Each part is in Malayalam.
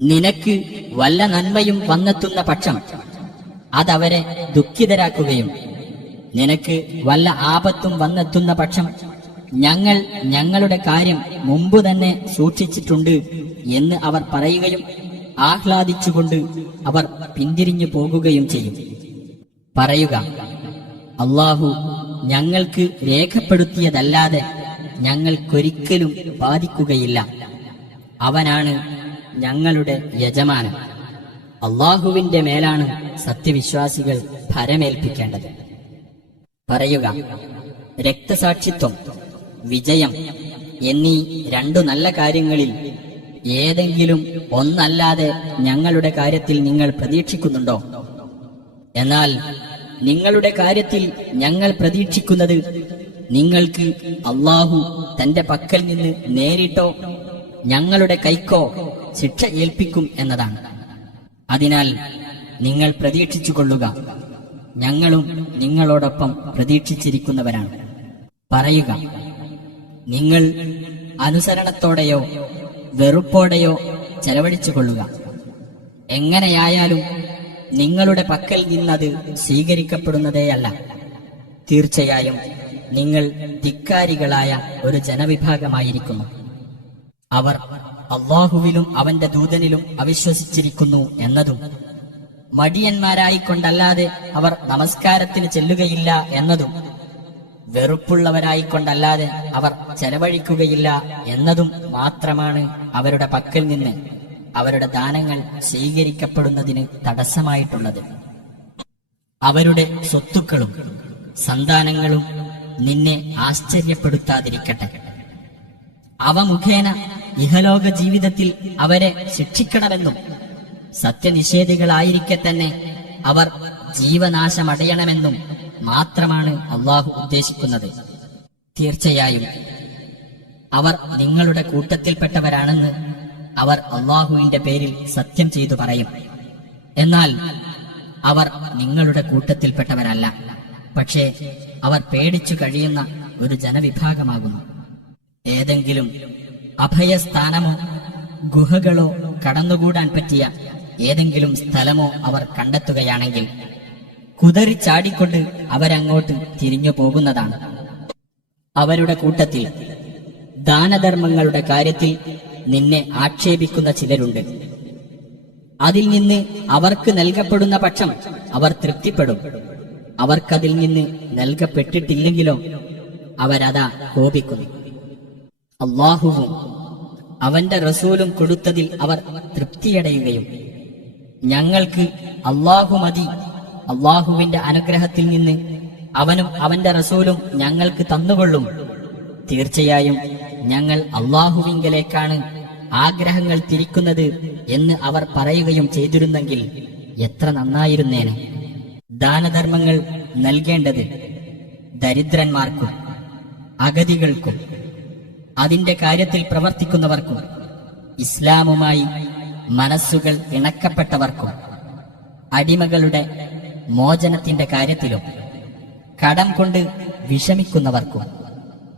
നിനക്ക് വല്ല നന്മയും വന്നെത്തുന്ന പക്ഷം അതവരെ ദുഃഖിതരാക്കുകയും നിനക്ക് വല്ല ആപത്തും വന്നെത്തുന്ന പക്ഷം ഞങ്ങൾ ഞങ്ങളുടെ കാര്യം മുമ്പ് തന്നെ സൂക്ഷിച്ചിട്ടുണ്ട് എന്ന് അവർ പറയുകയും ആഹ്ലാദിച്ചുകൊണ്ട് അവർ പിന്തിരിഞ്ഞു പോകുകയും ചെയ്യും. പറയുക, അല്ലാഹു ഞങ്ങൾക്ക് രേഖപ്പെടുത്തിയതല്ലാതെ ഞങ്ങൾക്കൊരിക്കലും ബാധിക്കുകയില്ല. അവനാണ് ഞങ്ങളുടെ യജമാനൻ. അല്ലാഹുവിന്റെ മേലാണ് സത്യവിശ്വാസികൾ ഭരമേൽപ്പിക്കേണ്ടത്. പറയുക, രക്തസാക്ഷിത്വം, വിജയം എന്നീ രണ്ടു നല്ല കാര്യങ്ങളിൽ ഏതെങ്കിലും ഒന്നല്ലാതെ ഞങ്ങളുടെ കാര്യത്തിൽ നിങ്ങൾ പ്രതീക്ഷിക്കുന്നുണ്ടോ? എന്നാൽ നിങ്ങളുടെ കാര്യത്തിൽ ഞങ്ങൾ പ്രതീക്ഷിക്കുന്നത് നിങ്ങൾക്ക് അല്ലാഹു തന്റെ പക്കൽ നിന്ന് നേരിട്ടോ ഞങ്ങളുടെ കൈക്കോ ശിക്ഷ ഏൽപ്പിക്കും എന്നതാണ്. അതിനാൽ നിങ്ങൾ പ്രതീക്ഷിച്ചുകൊള്ളുക, ഞങ്ങളും നിങ്ങളോടൊപ്പം പ്രതീക്ഷിച്ചിരിക്കുന്നവരാണ്. പറയുക, നിങ്ങൾ അനുസരണത്തോടെയോ വെറുപ്പോടെയോ ചെലവഴിച്ചുകൊള്ളുക. എങ്ങനെയായാലും നിങ്ങളുടെ പക്കൽ നിന്നത് സ്വീകരിക്കപ്പെടുന്നതേയല്ല. തീർച്ചയായും നിങ്ങൾ ധിക്കാരികളായ ഒരു ജനവിഭാഗമായിരിക്കുന്നു. അവർ അല്ലാഹുവിലും അവന്റെ ദൂതനിലും അവിശ്വസിച്ചിരിക്കുന്നു എന്നതും മടിയന്മാരായിക്കൊണ്ടല്ലാതെ അവർ നമസ്കാരത്തിന് ചെല്ലുകയില്ല എന്നതും വെറുപ്പുള്ളവരായിക്കൊണ്ടല്ലാതെ അവർ ചെലവഴിക്കുകയില്ല എന്നതും മാത്രമാണ് അവരുടെ പക്കൽ നിന്ന് അവരുടെ ദാനങ്ങൾ സ്വീകരിക്കപ്പെടുന്നതിന് തടസ്സമായിട്ടുള്ളത്. അവരുടെ സ്വത്തുക്കളും സന്താനങ്ങളും നിന്നെ ആശ്ചര്യപ്പെടുത്താതിരിക്കട്ടെ. അവ മുഖേന ഇഹലോക ജീവിതത്തിൽ അവരെ ശിക്ഷിക്കണമെന്നും സത്യനിഷേധികളായിരിക്കെ തന്നെ അവർ ജീവനാശമടയണമെന്നും മാത്രമാണ് അല്ലാഹു ഉദ്ദേശിക്കുന്നത്. തീർച്ചയായും അവർ നിങ്ങളുടെ കൂട്ടത്തിൽപ്പെട്ടവരാണെന്ന് അവർ അല്ലാഹുവിന്റെ പേരിൽ സത്യം ചെയ്തു പറയും. എന്നാൽ അവർ നിങ്ങളുടെ കൂട്ടത്തിൽപ്പെട്ടവരല്ല, പക്ഷേ അവർ പേടിച്ചു കഴിയുന്ന ഒരു ജനവിഭാഗമാകുന്നു. ഏതെങ്കിലും അഭയസ്ഥാനമോ ഗുഹകളോ കടന്നുകൂടാൻ പറ്റിയ ഏതെങ്കിലും സ്ഥലമോ അവർ കണ്ടെത്തുകയാണെങ്കിൽ കുതറിച്ചാടിക്കൊണ്ട് അവരങ്ങോട്ട് തിരിഞ്ഞു പോകുന്നതാണ്. അവരുടെ കൂട്ടത്തിൽ ദാനധർമ്മങ്ങളുടെ കാര്യത്തിൽ നിന്നെ ആക്ഷേപിക്കുന്ന ചിലരുണ്ട്. അതിൽ നിന്ന് അവർക്ക് നൽകപ്പെടുന്ന പക്ഷം അവർ തൃപ്തിപ്പെടും. അവർക്കതിൽ നിന്ന് നൽകപ്പെട്ടിട്ടില്ലെങ്കിലോ അവരതാ കോപിക്കുന്നു. അല്ലാഹുവും അവന്റെ റസൂലും കൊടുത്തതിൽ അവർ തൃപ്തിയടയുകയും ഞങ്ങൾക്ക് അല്ലാഹു മതി, അല്ലാഹുവിന്റെ അനുഗ്രഹത്തിൽ നിന്ന് അവനും അവന്റെ റസൂലും ഞങ്ങൾക്ക് തന്നുകൊള്ളും, തീർച്ചയായും ഞങ്ങൾ അല്ലാഹുവിങ്കലേക്കാണ് ആഗ്രഹങ്ങൾ തിരിക്കുന്നത് എന്ന് അവർ പറയുകയും ചെയ്തിരുന്നെങ്കിൽ എത്ര നന്നായിരുന്നേനെ. ദാനധർമ്മങ്ങൾ നൽകേണ്ടത് ദരിദ്രന്മാർക്കും അഗതികൾക്കും അതിന്റെ കാര്യത്തിൽ പ്രവർത്തിക്കുന്നവർക്കും ഇസ്ലാമുമായി മനസ്സുകൾ ഇണക്കപ്പെട്ടവർക്കും അടിമകളുടെ മോചനത്തിന്റെ കാര്യത്തിലും കടം കൊണ്ട് വിഷമിക്കുന്നവർക്കും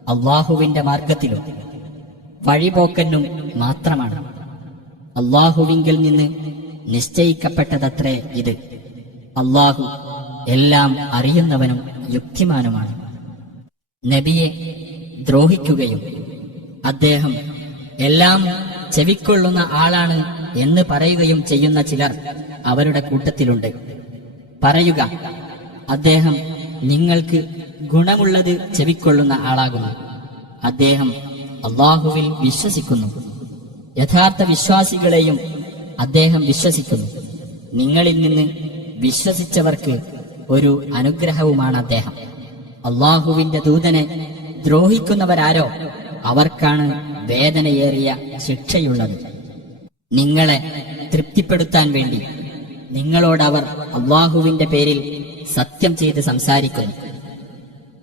അല്ലാഹുവിന്റെ മാർഗത്തിലും വഴിപോക്കനും മാത്രമാണ്. അല്ലാഹുവിങ്കിൽ നിന്ന് നിശ്ചയിക്കപ്പെട്ടതത്രേ ഇത്. അല്ലാഹു എല്ലാം അറിയുന്നവനും യുക്തിമാനുമാണ്. നബിയെ ദ്രോഹിക്കുകയും അദ്ദേഹം എല്ലാം ചെവിക്കൊള്ളുന്ന ആളാണ് എന്ന് പറയുകയും ചെയ്യുന്ന ചിലർ അവരുടെ കൂട്ടത്തിലുണ്ട്. പറയുക, അദ്ദേഹം നിങ്ങൾക്ക് ഗുണമുള്ളത് ചെവിക്കൊള്ളുന്ന ആളാകുന്നു. അദ്ദേഹം അല്ലാഹുവിൽ വിശ്വസിക്കുന്നു. യഥാർത്ഥ വിശ്വാസികളെയും അദ്ദേഹം വിശ്വസിക്കുന്നു. നിങ്ങളിൽ നിന്ന് വിശ്വസിച്ചവർക്ക് ഒരു അനുഗ്രഹവുമാണ് അദ്ദേഹം. അല്ലാഹുവിന്റെ ദൂതനെ ദ്രോഹിക്കുന്നവരാരോ അവർക്കാണ് വേദനയേറിയ ശിക്ഷയുള്ളത്. നിങ്ങളെ തൃപ്തിപ്പെടുത്താൻ വേണ്ടി നിങ്ങളോടവർ അല്ലാഹുവിന്റെ പേരിൽ സത്യം ചെയ്ത് സംസാരിക്കുന്നു.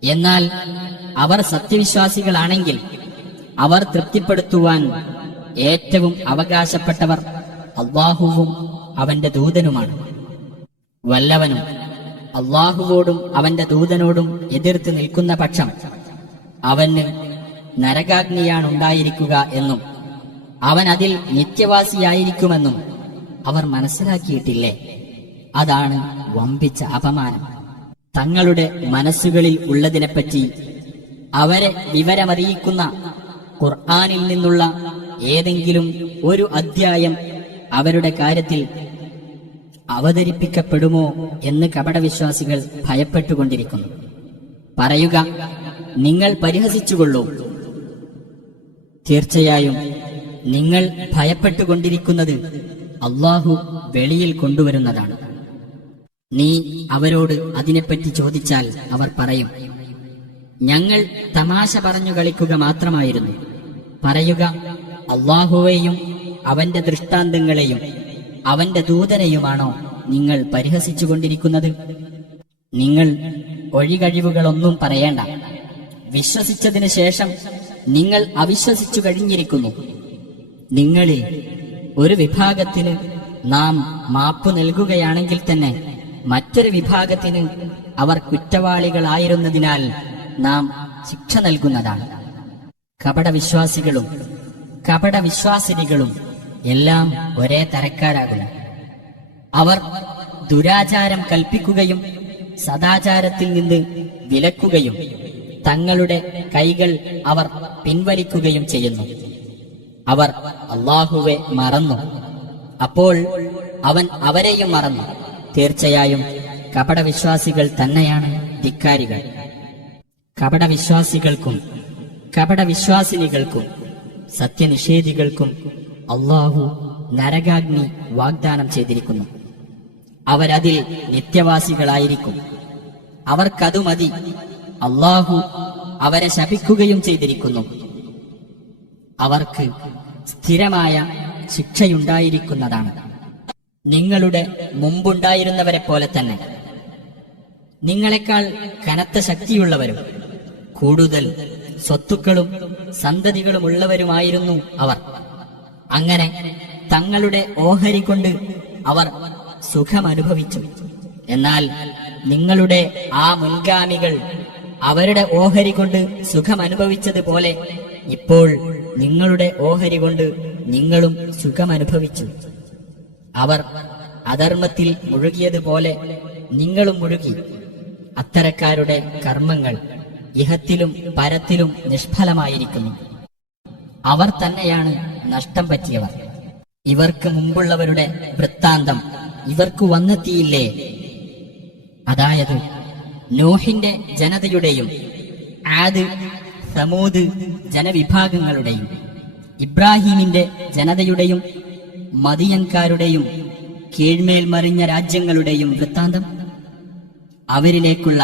എന്നാൽ അവർ സത്യവിശ്വാസികളാണെങ്കിൽ അവർ തൃപ്തിപ്പെടുത്തുവാൻ ഏറ്റവും അവകാശപ്പെട്ടവർ അല്ലാഹുവും അവന്റെ ദൂതനുമാണ്. വല്ലവനും അല്ലാഹുവോടും അവന്റെ ദൂതനോടും എതിർത്ത് നിൽക്കുന്ന പക്ഷം അവന് നരകാഗ്നിയാണുണ്ടായിരിക്കുക എന്നും അവൻ അതിൽ നിത്യവാസിയായിരിക്കുമെന്നും അവർ മനസ്സിലാക്കിയിട്ടില്ലേ? അതാണ് വമ്പിച്ച അപമാനം. തങ്ങളുടെ മനസ്സുകളിൽ ഉള്ളതിനെപ്പറ്റി അവരെ വിവരമറിയിക്കുന്ന ഖുർആനിൽ നിന്നുള്ള ഏതെങ്കിലും ഒരു അധ്യായം അവരുടെ കാര്യത്തിൽ അവതരിപ്പിക്കപ്പെടുമോ എന്ന് കപടവിശ്വാസികൾ ഭയപ്പെട്ടുകൊണ്ടിരിക്കുന്നു. പറയുക, നിങ്ങൾ പരിഹസിച്ചുകൊള്ളൂ. തീർച്ചയായും നിങ്ങൾ ഭയപ്പെട്ടുകൊണ്ടിരിക്കുന്നത് അല്ലാഹു വെളിയിൽ കൊണ്ടുവരുന്നതാണ്. നീ അവരോട് അതിനെപ്പറ്റി ചോദിച്ചാൽ അവർ പറയും, ഞങ്ങൾ തമാശ പറഞ്ഞു കളിക്കുക മാത്രമായിരുന്നു. പറയുക, അല്ലാഹുവേയും അവന്റെ ദൃഷ്ടാന്തങ്ങളെയും അവന്റെ ദൂതനെയുമാണോ നിങ്ങൾ പരിഹസിച്ചുകൊണ്ടിരിക്കുന്നത്? നിങ്ങൾ ഒഴികഴിവുകളൊന്നും പറയേണ്ട. വിശ്വസിച്ചതിന് ശേഷം നിങ്ങൾ അവിശ്വസിച്ചു കഴിഞ്ഞിരിക്കുന്നു. നിങ്ങളിൽ ഒരു വിഭാഗത്തിന് നാം മാപ്പ് നൽകുകയാണെങ്കിൽ തന്നെ മറ്റൊരു വിഭാഗത്തിന് അവർ കുറ്റവാളികളായിരുന്നതിനാൽ നാം ശിക്ഷ നൽകുന്നതാണ്. കപടവിശ്വാസികളും കപടവിശ്വാസിനികളും എല്ലാം ഒരേ തരക്കാരാകുന്നു. അവർ ദുരാചാരം കൽപ്പിക്കുകയും സദാചാരത്തിൽ നിന്ന് വിലക്കുകയും തങ്ങളുടെ കൈകൾ അവർ പിൻവലിക്കുകയും ചെയ്യുന്നു. അവർ അല്ലാഹുവെ മറന്നു, അപ്പോൾ അവൻ അവരെയും മറന്നു. തീർച്ചയായും കപടവിശ്വാസികൾ തന്നെയാണ് ധിക്കാരികൾ. കപടവിശ്വാസികൾക്കും കപടവിശ്വാസിനികൾക്കും സത്യനിഷേധികൾക്കും അല്ലാഹു നരകാഗ്നി വാഗ്ദാനം ചെയ്തിരിക്കുന്നു. അവരതിൽ നിത്യവാസികളായിരിക്കും. അവർക്കതു മതി. അല്ലാഹു അവരെ ശപിക്കുകയും ചെയ്തിരിക്കുന്നു. അവർക്ക് സ്ഥിരമായ ശിക്ഷയുണ്ടായിരിക്കുന്നതാണ്. നിങ്ങളുടെ മുമ്പുണ്ടായിരുന്നവരെ പോലെ തന്നെ നിങ്ങളെക്കാൾ കനത്ത ശക്തിയുള്ളവരും കൂടുതൽ സ്വത്തുക്കളും സന്തതികളുമുള്ളവരുമായിരുന്നു അവർ. അങ്ങനെ തങ്ങളുടെ ഓഹരി കൊണ്ട് അവർ സുഖമനുഭവിച്ചു. എന്നാൽ നിങ്ങളുടെ ആ മുൻഗാമികൾ അവരുടെ ഓഹരി കൊണ്ട് സുഖമനുഭവിച്ചതുപോലെ ഇപ്പോൾ നിങ്ങളുടെ ഓഹരി കൊണ്ട് നിങ്ങളും സുഖമനുഭവിച്ചു. അവർ അധർമ്മത്തിൽ മുഴുകിയതുപോലെ നിങ്ങളും മുഴുകി. അത്തരക്കാരുടെ കർമ്മങ്ങൾ ഇഹത്തിലും പരത്തിലും നിഷ്ഫലമായിരിക്കുന്നു. അവർ തന്നെയാണ് നഷ്ടം പറ്റിയവർ. ഇവർക്ക് മുമ്പുള്ളവരുടെ വൃത്താന്തം ഇവർക്ക് വന്നെത്തിയില്ലേ? അതായത് നോഹിന്റെ ജനതയുടെയും ആദ് സമൂദ് ജനവിഭാഗങ്ങളുടെയും ഇബ്രാഹീമിന്റെ ജനതയുടെയും മദിയൻകാരുടെയും കീഴ്മേൽ മറിഞ്ഞ രാജ്യങ്ങളുടെയും വൃത്താന്തം. അവരിലേക്കുള്ള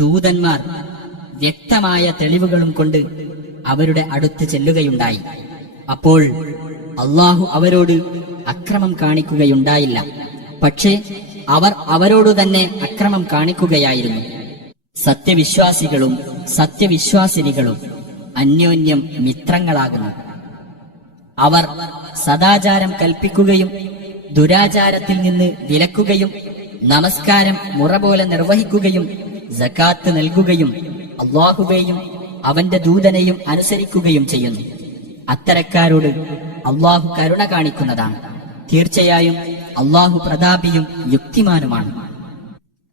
ദൂതന്മാർ വ്യക്തമായ തെളിവുകളും കൊണ്ട് അവരുടെ അടുത്ത് ചെല്ലുകയുണ്ടായി. അപ്പോൾ അല്ലാഹു അവരോട് അക്രമം കാണിക്കുകയുണ്ടായില്ല, പക്ഷേ അവർ അവരോടു തന്നെ അക്രമം കാണിക്കുകയായിരുന്നു. സത്യവിശ്വാസികളും സത്യവിശ്വാസിനികളും അന്യോന്യം മിത്രങ്ങളാകുന്നു. അവർ സദാചാരം കൽപ്പിക്കുകയും ദുരാചാരത്തിൽ നിന്ന് വിലക്കുകയും നമസ്കാരം മുറ പോലെ നിർവഹിക്കുകയും സകാത്ത് നൽകുകയും അല്ലാഹുവേയും അവന്റെ ദൂതനെയും അനുസരിക്കുകയും ചെയ്യുന്നു. അത്തരക്കാരോട് അല്ലാഹു കരുണ കാണിക്കുന്നതാണ്. തീർച്ചയായും അല്ലാഹു പ്രതാപിയും യുക്തിമാനുമാണ്.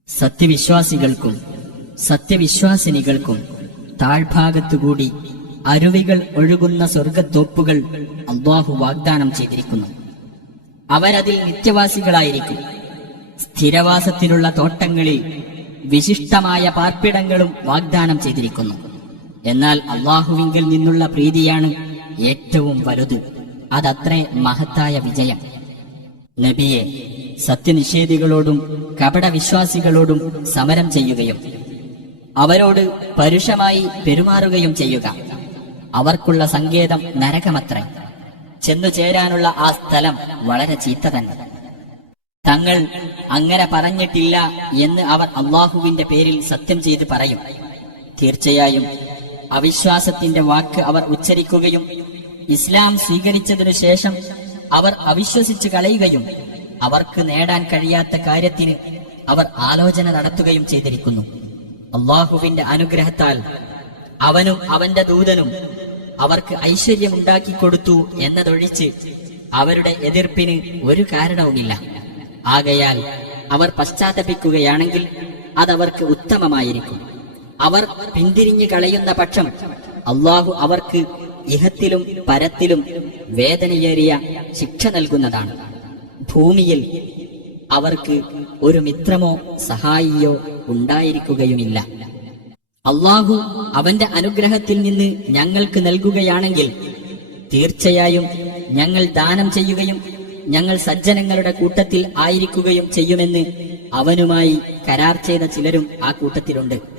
സത്യവിശ്വാസികൾക്കും സത്യവിശ്വാസിനികൾക്കും താഴ്ഭാഗത്തുകൂടി അരുവികൾ ഒഴുകുന്ന സ്വർഗത്തോപ്പുകൾ അല്ലാഹു വാഗ്ദാനം ചെയ്തിരിക്കുന്നു. അവരതിൽ നിത്യവാസികളായിരിക്കും. സ്ഥിരവാസത്തിലുള്ള തോട്ടങ്ങളിൽ വിശിഷ്ടമായ പാർപ്പിടങ്ങളും വാഗ്ദാനം ചെയ്തിരിക്കുന്നു. എന്നാൽ അല്ലാഹുവിങ്കൽ നിന്നുള്ള പ്രീതിയാണ് ഏറ്റവും വലുത്. അതത്രേ മഹത്തായ വിജയം. നബിയെ, സത്യനിഷേധികളോടും കപടവിശ്വാസികളോടും സമരം ചെയ്യുകയും അവരോട് പരുഷമായി പെരുമാറുകയും ചെയ്യുക. അവർക്കുള്ള സങ്കേതം നരകമത്രേ. ചെന്നു ചേരാനുള്ള ആ സ്ഥലം വളരെ ചീത്ത തന്നെ. തങ്ങൾ അങ്ങനെ പറഞ്ഞിട്ടില്ല എന്ന് അവർ അല്ലാഹുവിന്റെ പേരിൽ സത്യം ചെയ്ത് പറയും. തീർച്ചയായും അവിശ്വാസത്തിന്റെ വാക്ക് അവർ ഉച്ചരിക്കുകയും ഇസ്ലാം സ്വീകരിച്ചതിനു ശേഷം അവർ അവിശ്വസിച്ച് കളയുകയും അവർക്ക് നേടാൻ കഴിയാത്ത കാര്യത്തിന് അവർ ആലോചന നടത്തുകയും ചെയ്തിരിക്കുന്നു. അല്ലാഹുവിന്റെ അനുഗ്രഹത്താൽ അവനും അവന്റെ ദൂതനും അവർക്ക് ഐശ്വര്യമുണ്ടാക്കിക്കൊടുത്തു എന്നതൊഴിച്ച് അവരുടെ എതിർപ്പിന് ഒരു കാരണവുമില്ല. ആകയാൽ അവർ പശ്ചാത്തപിക്കുകയാണെങ്കിൽ അതവർക്ക് ഉത്തമമായിരിക്കും. അവർ പിന്തിരിഞ്ഞു കളയുന്ന പക്ഷം അള്ളാഹു അവർക്ക് ഇഹത്തിലും പരത്തിലും വേദനയേറിയ ശിക്ഷ നൽകുന്നതാണ്. ഭൂമിയിൽ അവർക്ക് ഒരു മിത്രമോ സഹായിയോ ഉണ്ടായിരിക്കുകയുമില്ല. അള്ളാഹു അവന്റെ അനുഗ്രഹത്തിൽ നിന്ന് ഞങ്ങൾക്ക് നൽകുകയാണെങ്കിൽ തീർച്ചയായും ഞങ്ങൾ ദാനം ചെയ്യുകയും ഞങ്ങൾ സജ്ജനങ്ങളുടെ കൂട്ടത്തിൽ ആയിരിക്കുകയും ചെയ്യുമെന്ന് അവനുമായി കരാർ ചെയ്ത ചിലരും ആ കൂട്ടത്തിലുണ്ട്.